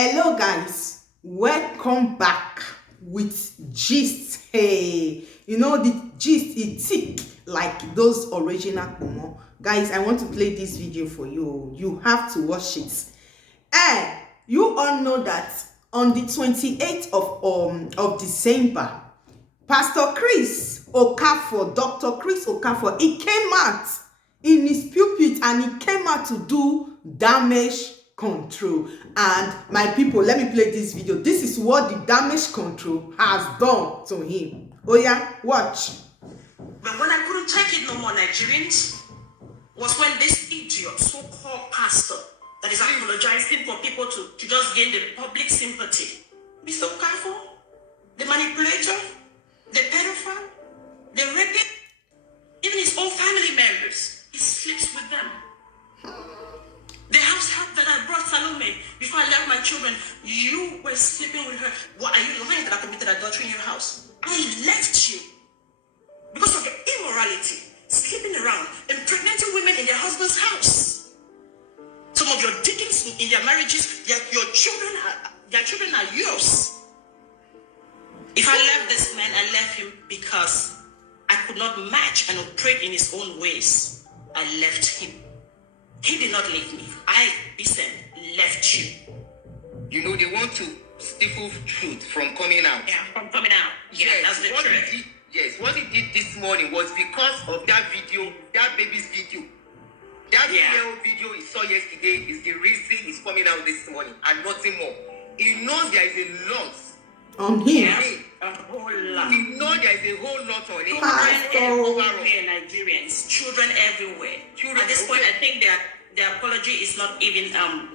Hello guys, welcome back with gist. Hey, the gist is thick like those original Kumo. Guys, I want to play this video for you. You have to watch it. And you all know that on the 28th of December, Pastor Chris Okafor, Dr. Chris Okafor, he came out in his pulpit and he came out to do damage control. And my people, let me play this video. This is what the damage control has done to him. Oh yeah, watch. But when I couldn't take it no more, Nigerians, was when this idiot, so-called pastor, that is apologizing for people to just gain the public sympathy. Mr. Okafor, the manipulator, the pedophile, the rapist, even his own family members, he sleeps with them. The house help that I brought Salome before I left my children, you were sleeping with her. What are you lying that I committed adultery in your house? I left you because of your immorality, sleeping around, impregnating women in their husband's house. Some of your deacons in their marriages, your children are yours. If I left this man, I left him because I could not match and operate in his own ways. I left him. He did not leave me. I, Bisen, left you. You know, they want to stifle truth from coming out. Yeah, from coming out. Yeah, yes, that's the truth. What he did this morning was because of that video, that baby's video. That video he saw yesterday is the reason he's coming out this morning and nothing more. He knows there is a lot on him. Yeah, a whole lot. He knows there is a whole lot on him. Children everywhere, Nigerians. Children everywhere. At this point, I think their apology is not even genuine.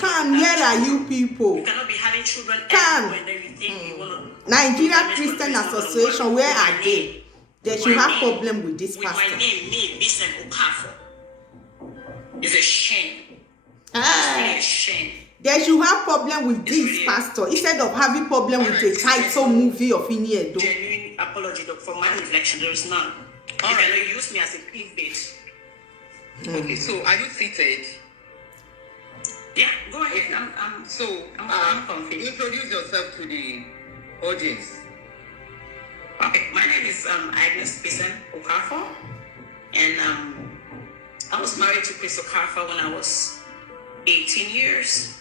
Where are you people? You cannot be having children everywhere and then you think you want to... Nigeria Christian Association, where are they? They should have problem with this pastor. With my name, me, Bisen Okafor. It's a shame. Ah. It's really a shame. They should have problem with this really pastor instead of having problem with a title movie of Iniedo. Genuine apology for my reflection, there is none. You cannot use me as a clickbait. Okay, so are you seated? Yeah, go ahead. I'm confused. Introduce yourself to the audience. Okay, my name is Agnes Bisen Okafor, and I was married to Chris Okafor when I was 18 years.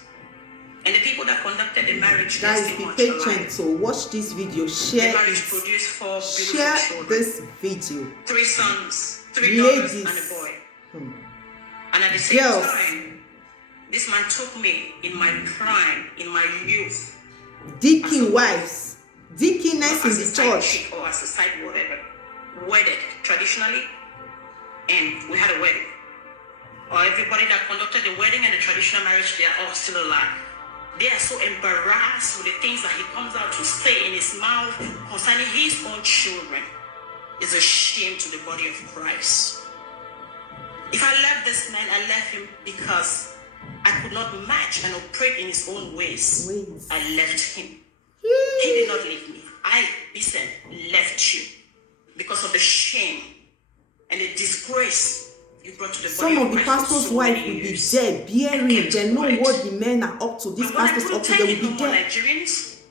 And the people that conducted the marriage, guys, be patient. So watch this video, share the marriage produced 4 beautiful share children. This video. 3 sons, 3 daughters, and a boy. And at the same time, this man took me in my prime, in my youth. Deacon wives, deaconess in the church, or as a side whatever, wedded traditionally, and we had a wedding. Or everybody that conducted the wedding and the traditional marriage, they are all still alive. They are so embarrassed with the things that he comes out to say in his mouth concerning his own children. It's a shame to the body of Christ. If I left this man, I left him because I could not match and operate in his own ways. I left him. He did not leave me. I, Bisen, left you because of the shame and the disgrace you brought to the body. Some of the pastor's wife will be there, bearing. They know what the men are up to. These pastors up to, they will be there. Nigerians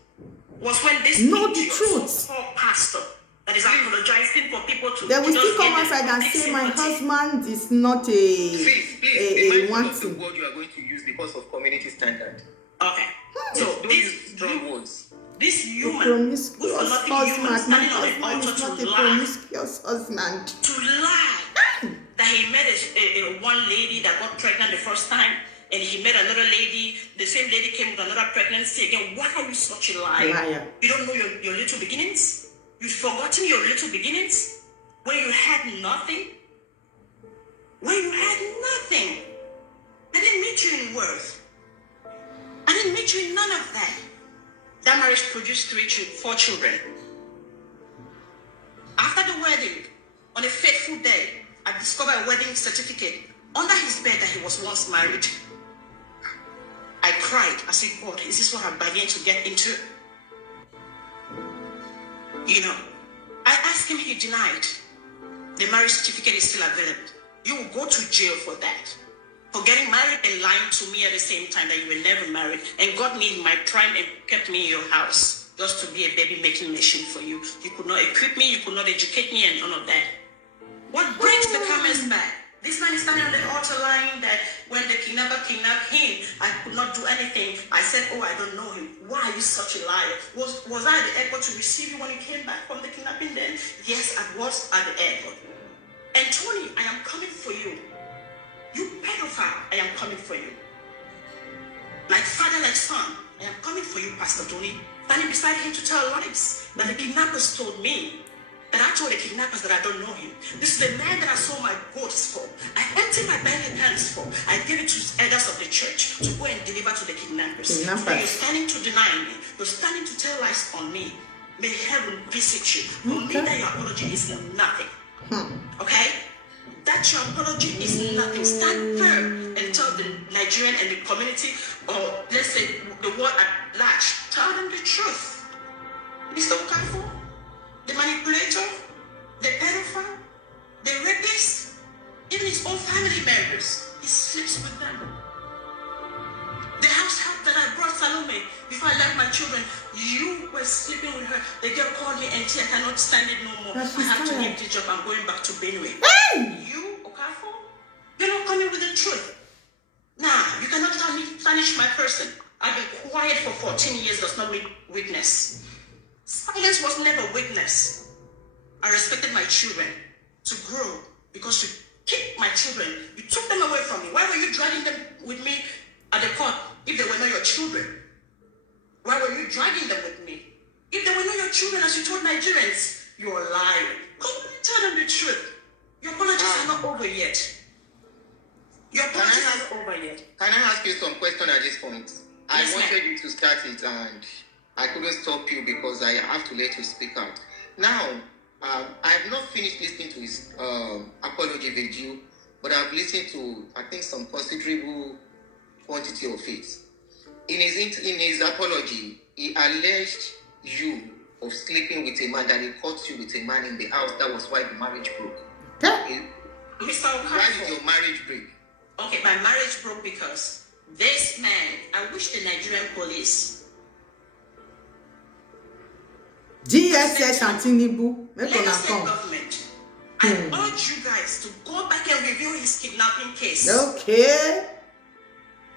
was when this so-called pastor that is apologizing for people to... They will still come outside and say, my husband is not a wanting. Word you are going to use because of community standard. Okay. So these strong words. This human promiscuous husband. My husband is not a promiscuous husband. To lie. That he met a one lady that got pregnant the first time, and he met another lady. The same lady came with another pregnancy again. Why are you such a liar? You don't know your little beginnings? You've forgotten your little beginnings? When you had nothing? When you had nothing? I didn't meet you in worth. I didn't meet you in none of that. That marriage produced 4 children. After the wedding, on a fateful day, I discovered a wedding certificate under his bed that he was once married. I cried. I said, God, is this what I'm beginning to get into? I asked him, he denied. The marriage certificate is still available. You will go to jail for that. for getting married and lying to me at the same time that you were never married and got me in my prime and kept me in your house just to be a baby making machine for you. You could not equip me, you could not educate me, and none of that. What breaks the comments back? This man is standing on the altar lying that when the kidnapper kidnapped him, I could not do anything. I said, oh, I don't know him. Why are you such a liar? Was I at the airport to receive you when you came back from the kidnapping then? Yes, I was at the airport. And Tony, I am coming for you. You pedophile, I am coming for you. Like father, like son, I am coming for you, Pastor Tony. Standing beside him to tell lies that the kidnappers told me. That I told the kidnappers that I don't know him. This is the man that I sold my goats for. I emptied my bank accounts for. I gave it to elders of the church to go and deliver to the kidnappers. So you're standing to deny me. You're standing to tell lies on me. May heaven visit you. For me, that your apology is nothing. Okay? That your apology is nothing. Stand firm and tell the Nigerian and the community, or let's say the world at large, tell them the truth. Mr. Okafor, the manipulator, the pedophile, the rapist, even his own family members, he sleeps with them. The house help that I brought Salome before I left my children, you were sleeping with her. The girl called me and said, I cannot stand it no more. I have to leave the job. I'm going back to Benue. Hey! You, Okafor, you're not coming with the truth. Nah, you cannot tarnish my person. I've been quiet for 14 years does not mean weakness. Silence was never weakness. I respected my children to grow because you kicked my children. You took them away from me. Why were you dragging them with me at the court if they were not your children? Why were you dragging them with me? If they were not your children, as you told Nigerians, you're a liar. Come on and tell them the truth. Your apologies are not over yet. Your apologies are not over yet. Can I ask you some question at this point? Yes, I wanted you to start it and I couldn't stop you because I have to let you speak out. Now, I have not finished listening to his apology video, but I've listened to, I think, some considerable quantity of it. In his apology, he alleged you of sleeping with a man, that he caught you with a man in the house. That was why the marriage broke. Mr. Okafor, why did your marriage break? Okay, my marriage broke because this man, I wish the Nigerian police, DSS and Tinubu, Lagos State government, I urge you guys to go back and review his kidnapping case. Okay.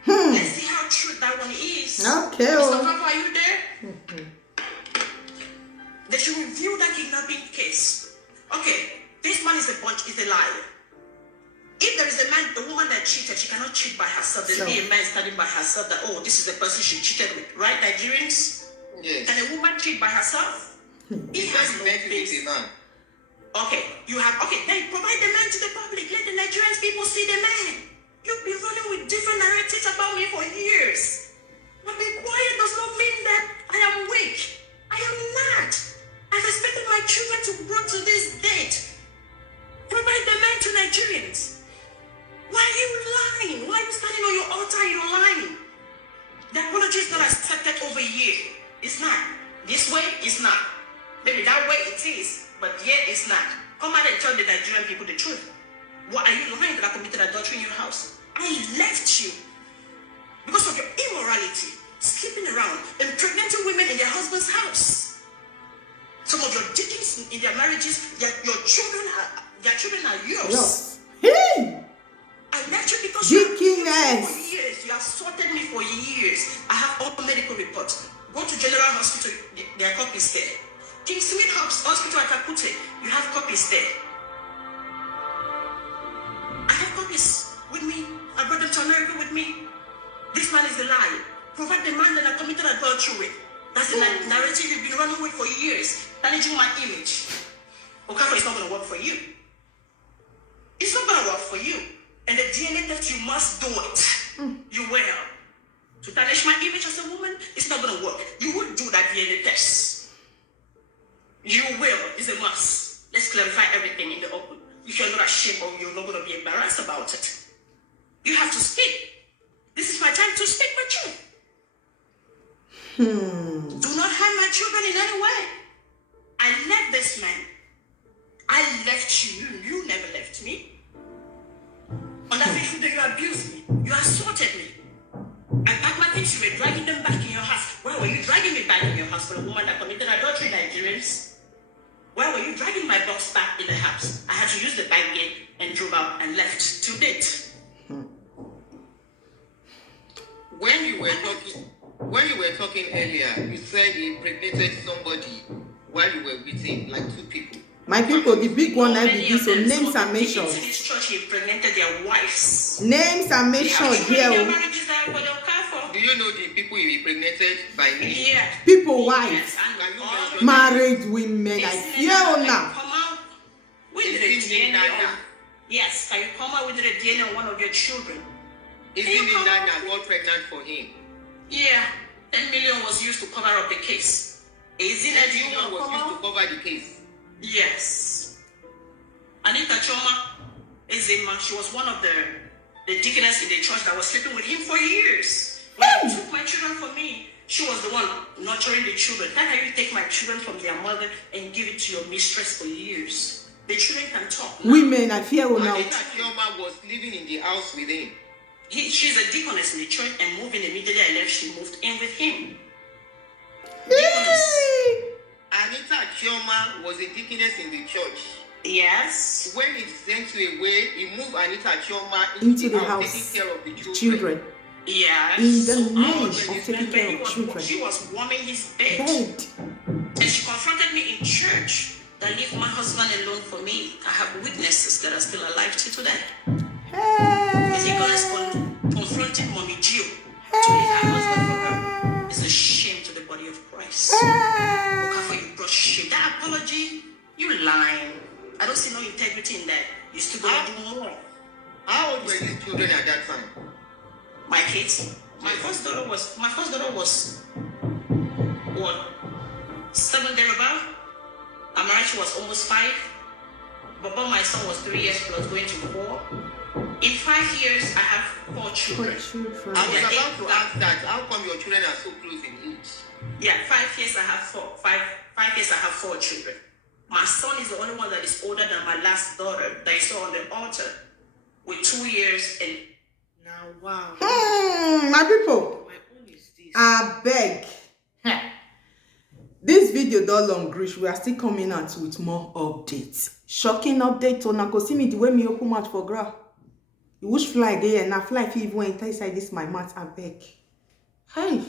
Let's see how true that one is. Okay. Mr. Papa, are you there? They should review that kidnapping case. Okay, this man is a liar. If there is a man, a woman that cheated, she cannot cheat by herself. There'll be a man standing by herself that, oh, this is the person she cheated with. Right, Nigerians? Yes. Can a woman cheat by herself? He has no face. Okay, then provide the man to the public. Let the Nigerian people see the man. You've been running with different narratives about me for years. But being quiet does not mean that I am weak. I am not. I've expected my children to grow to this date. Provide the man to Nigerians. Why are you lying? Why are you standing on your altar and you're lying? The apology is not accepted over here. It's not. This way, it's not. Maybe that way it is, but yet it's not. Come out and tell the Nigerian people the truth. Why are you lying that I committed adultery in your house? I left you because of your immorality, sleeping around, impregnating women in their husband's house. Some of your deacons in their marriages, your children are yours. Yes. Hey! I left you because Deaconess. for years. You assaulted me for years. I have all medical reports. Go to General Hospital, there are copies there. King Smith Hospital at Akute, you have copies there. I have copies with me. I brought them to America with me. This man is a liar. Provide the man that I committed adultery with. That's the narrative you've been running with for years, damaging my image. Okafor is not going to work for you. It's not going to work for you. And the DNA test, you must do it. You will. To tarnish my image as a woman, it's not going to work. You will do that DNA test. You will. It's a must. Let's clarify everything in the open. If you're not ashamed or you're not going to be embarrassed about it, you have to speak. This is my time to speak my truth. Do not harm my children in any way. I left this man. I left you. You never left me. On that fateful day, you abused me. You assaulted me. I packed my things, you were dragging them back in your house. Why were you dragging me back in your house for a woman that committed adultery, Nigerians? Why were you dragging my box back in the house? I had to use the back gate and drove out and left to date. When you were talking earlier, you said he impregnated somebody while you were with him, like 2 people. My people, the big one I be this, so Many of them, names are in mentioned. this church, he impregnated their wives. Names are mentioned here. Their Oh. marriages are for the Okafor. Do you know the people he impregnated by name? Yeah. People, wives, Yes, and all married women. I It's fear never now. come out with Is the it DNA Nana? on. Yes, can you come out with the DNA on one of your children? Isn't You it come Nana out- got pregnant for him? Yeah, 10 million was used to cover up the case. Is it that you Million want to was come used to out? cover the case. Yes. Anita Choma is a man. She was one of the deaconess in the church that was sleeping with him for years. When he took my children from me, she was the one nurturing the children. How can you take my children from their mother and give it to your mistress for years? The children can talk now. Women, I fear now. Anita Chioma was living in the house with him. She's a deaconess in the church and moving immediately I left, she moved in with him. Hey. Anita Chioma was a deaconess in the church. Yes. When he sent you away, he moved Anita Chioma Into the house, taking care of the children. children. Yes. In the So name all of his taking men, care he of was- children. She was warming his bed. Bed. And she confronted me in church that leave my husband alone for me. I have witnesses that are still alive till today. The deaconess confronted Mommy Gio to leave her husband for her. It's a shame to the body of Christ. Okafor, you brought shame. That apology, you lying. I don't see no integrity in that. You still gonna do more. How old were these children at that time? My kids. My first daughter was what, 7 thereabout. I'm married, she was almost 5. Baba, my son was 3 years plus, going to 4. In 5 years, I have 4 children. I was about to ask that. How come your children are so close in age? Yeah, 5 years I have 4. 5 years I have 4 children. My son is the only one that is older than my last daughter that I saw on the altar with 2 years and Now, wow. My people, My own is this. I beg. This video don long reach. We are still coming out with more updates. Shocking update. So now go see me the way me open mouth for gra. You wish fly there and now fly if you even enter inside this my mouth. I beg. Hey.